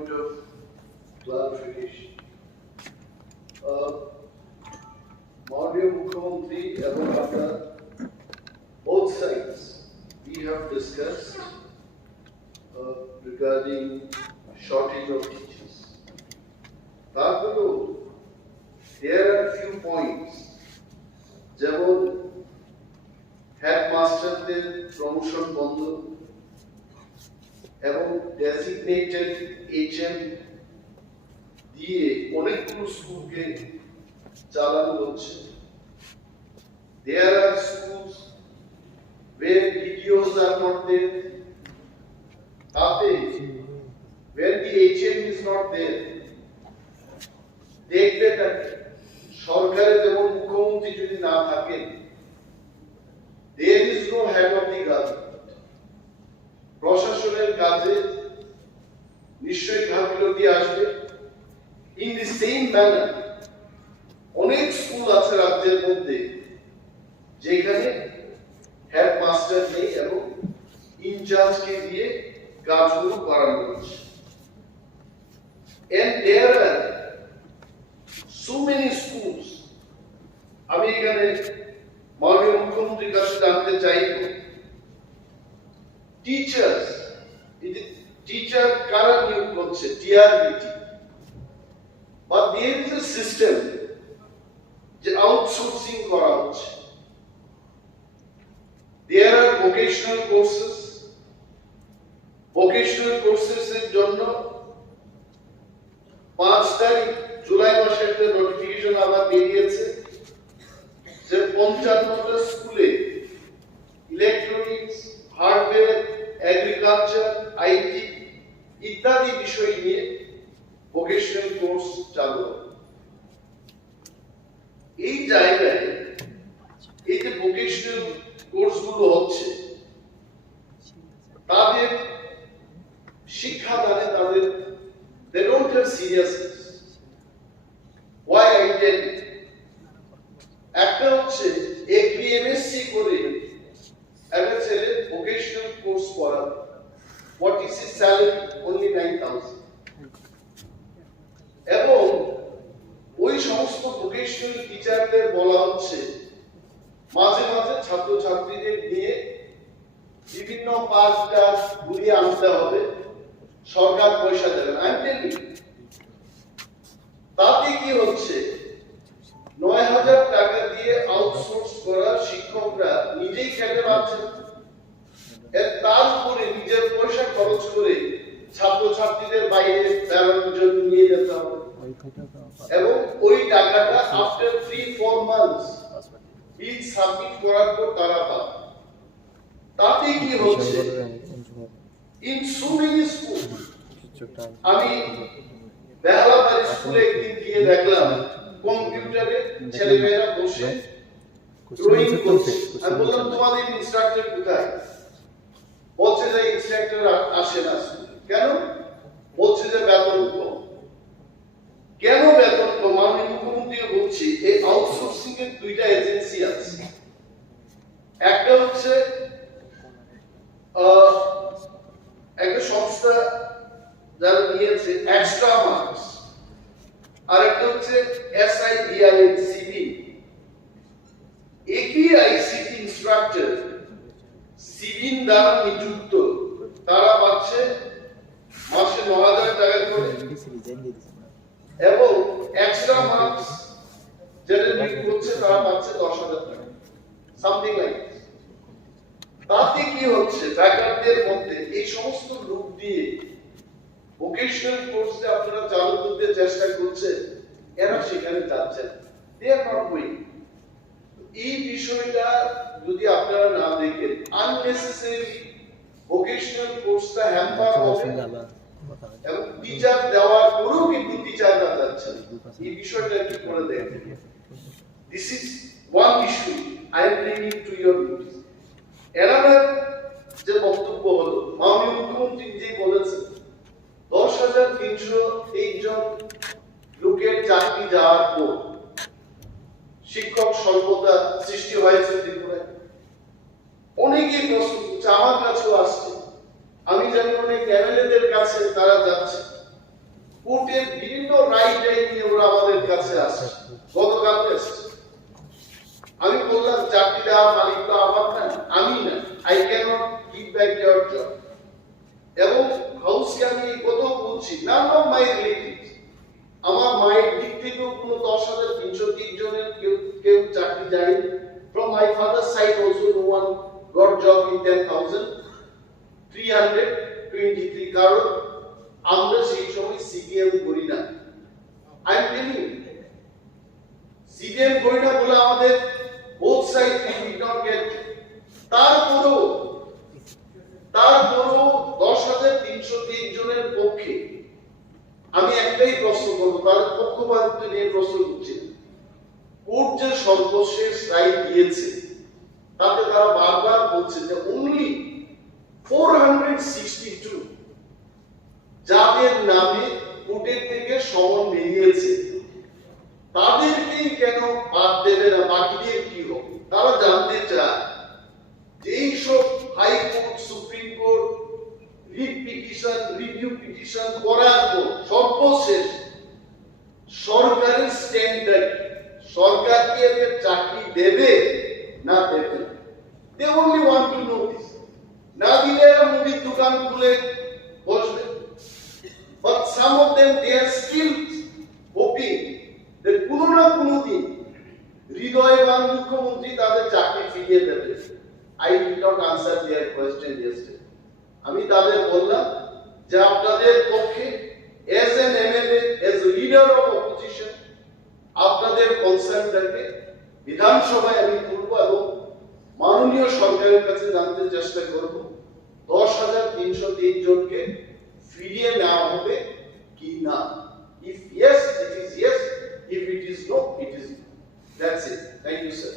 point of clarification. Maurya Mukhyamantri এবং আমরা both sides we have discussed regarding shortage of teachers. তারপরেও there are few points যেমন হেডমাস্টারদের promotion বন্ধ এবং designated HM দিয়ে অনেকগুলো স্কুলকে চালানো হচ্ছে। There are schools where videos are not there. When the HM is not there, দেখবে সরকারে যেমন মুখ্যমন্ত্রী যদি না থাকেন, there is no head of the government. প্রশাসনের কাজে নিশ্চয়ই ঘাটতি আসবে। In the same manner, অনেক স্কুল আছে রাজ্যের মধ্যে যেখানে হেডমাস্টার নেই এবং ইনচার্জকে দিয়ে কাজগুলো করানো হচ্ছে। And there are so many schools. আমি এখানে মাননীয় মুখ্যমন্ত্রীর কাছে জানতে চাইব, টিচার্স টিচার কারা নিয়োগ করছে? টিআরবিটি, বা there is a system যে আউটসোর্সিং করা হচ্ছে। There are vocational courses. Vocational courses এর জন্য 5 তারিখ জুলাই মাসে একটা নোটিফিকেশন আবার বেরিয়েছে যে 55টা স্কুলে ইলেকট্রনিক্স, হার্ডওয়্যার, এগ্রিকালচার, আইটি ইত্যাদি বিষয় নিয়ে ভোকেশনাল কোর্স চালু হবে। এই জায়গায় এই যে ভোকেশনাল কোর্সগুলো হচ্ছে, তাদের শিক্ষাদানে তাদের they don't have seriousness. Why I tell you? একটা হচ্ছে এমএসসি করে একটা ছেলে ভোকেশনাল কোর্স করাবে, what is his salary? Only 9,000. এবং ওই সমস্ত ভোকেশনাল টিচারদের বলা হচ্ছে মাঝে মাঝে ছাত্রছাত্রীদের নিয়ে বিভিন্ন পার্কটা ঘুরিয়ে আনতে হবে, সরকার পয়সা দেবে না। তাতে কি হচ্ছে, 9,000 টাকা দিয়ে আউটসোর্স করা শিক্ষকরা নিজেই খেতে পারছেন, তার উপরে নিজের পয়সা খরচ করে ছাত্রছাত্রীদের বাইরে বেড়ানোর জন্য নিয়ে যেতে হবে এবং ওই টাকাটা আফটার 3-4 মান্থস বিল সাবমিট করার পর তারা পাবে। তাতে কি হচ্ছে, in so many schools, আমি বেহালাবাড়ি স্কুলে একদিন গিয়ে দেখলাম কম্পিউটারে ছেলেমেয়েরা বসে ড্রয়িং করছে। আমি বললাম তোমাদের ইনস্ট্রাক্টর কোথায়? বলছে যে ইনস্ট্রাক্টর আসে না। কেন? বলছে যে বেতন কম। কেন বেতন কম? আমি মুখ্যমন্ত্রীকে বলছি এই আউটসোর্সিং এর দুইটা এজেন্সি আছে, একটা হচ্ছে একটা সংস্থা যারা নিয়েছে এক্সট্রা মার্কস, আর একটা হচ্ছে SIBINCB। একই আইসিটি ইনস্ট্রাক্টর সিবিন দ্বারা নিযুক্ত, তারা পাচ্ছে মাসে 9,000 টাকা করে এবং এক্সট্রা মার্কস যারা নিয়োগ করছে তারা পাচ্ছে 10,000 টাকা, সামথিং লাইক। তাতে কি হচ্ছে, ব্যাকারদের মধ্যে এই সমস্ত লোক দিয়ে ভোকেশনাল কোর্সে আপনারা চালু করতে চেষ্টা করছেন, এরা সেখানে যাচ্ছেন, দে আর নট গোয়িং। এই বিষয়টা যদি আপনারা না দেখেন, আননেসেসারি ভোকেশনাল কোর্সটা হ্যাম্পার হবে এবং টিচার দেওয়ার পরেও কিন্তু টিচাররা যাচ্ছেন। এই বিষয়টা কি করে দেখেন? This is one is to I am bringing to your notice. এনাদের যে বক্তব্য হলো, মাননীয় মুখ্যমন্ত্রী নিজেই বলেছেন 10,323 জন লোকের চাকরি যাওয়ার পর শিক্ষক স্বল্পতা সৃষ্টি হয়েছে ত্রিপুরায়। অনেকেই প্রশ্ন করছে, আমার কাছেও আসছে, আমি জানি অনেক এমএলএদের কাছে তারা যাচ্ছে, কোর্টের বিভিন্ন রায় নিয়ে ওরা আমাদের কাছে আসে। গতকাল আমি বললাম চাকরি দেওয়ার মালিক তো আমার না, আমি না, I can't give back your job. এবং হাউসকে আমি এই কথাও বলছি, নান অফ মাই রিলেটিভস, আমার মায়ের দিক থেকেও কোনো 10,330 জনের কেউ চাকরি যায়নি। From my father's side also no one got job in 10,323, কারণ আমরা সেই সময় সিপিএম করি না। I am telling you, CPM করি না বলে আমাদের both sides we did not get। তারপরেও 10,303 জনের পক্ষে আমি একটাই প্রশ্ন করবো, তাদের পক্ষপাতিত্ব নিয়ে প্রশ্ন করছি। কোর্ট যে সর্বশেষ রায় দিয়েছে তাতে তারা বারবার বলছে যে only 462 যাদের নামে কোর্টের থেকে সমন বেরিয়েছে তাদেরকেই কেন বাদ দেবে না, বাকিদের কি হবে? তারা জানতে চায় যে এইসব high court, supreme court writ petition, review petition করার পর সর্বশেষ সরকারের স্ট্যান্ডার্ড, সরকার কি এদের চাকরি দেবে না দেবে না? They only want to know this. না দিলে মুদির দোকান খুলে বসবে। But some of them they are still hoping that কোনো না কোনো দিন হৃদয়বান মুখ্যমন্ত্রী তাদের চাকরি ফিরিয়ে দেবে। I did not answer their question yesterday. আমি তাদের বললাম যে আপনাদের পক্ষে as an MLA, as a leader of opposition, আপনাদের কনসার্নটাকে বিধানসভায় আমি তুলব এবং মাননীয় সরকারের কাছে জানতে চেষ্টা করব 10,303 জনকে ফিরিয়ে নেওয়া হবে কি না। If yes, it is yes. If it is no, it is no. That's it. Thank you, sir.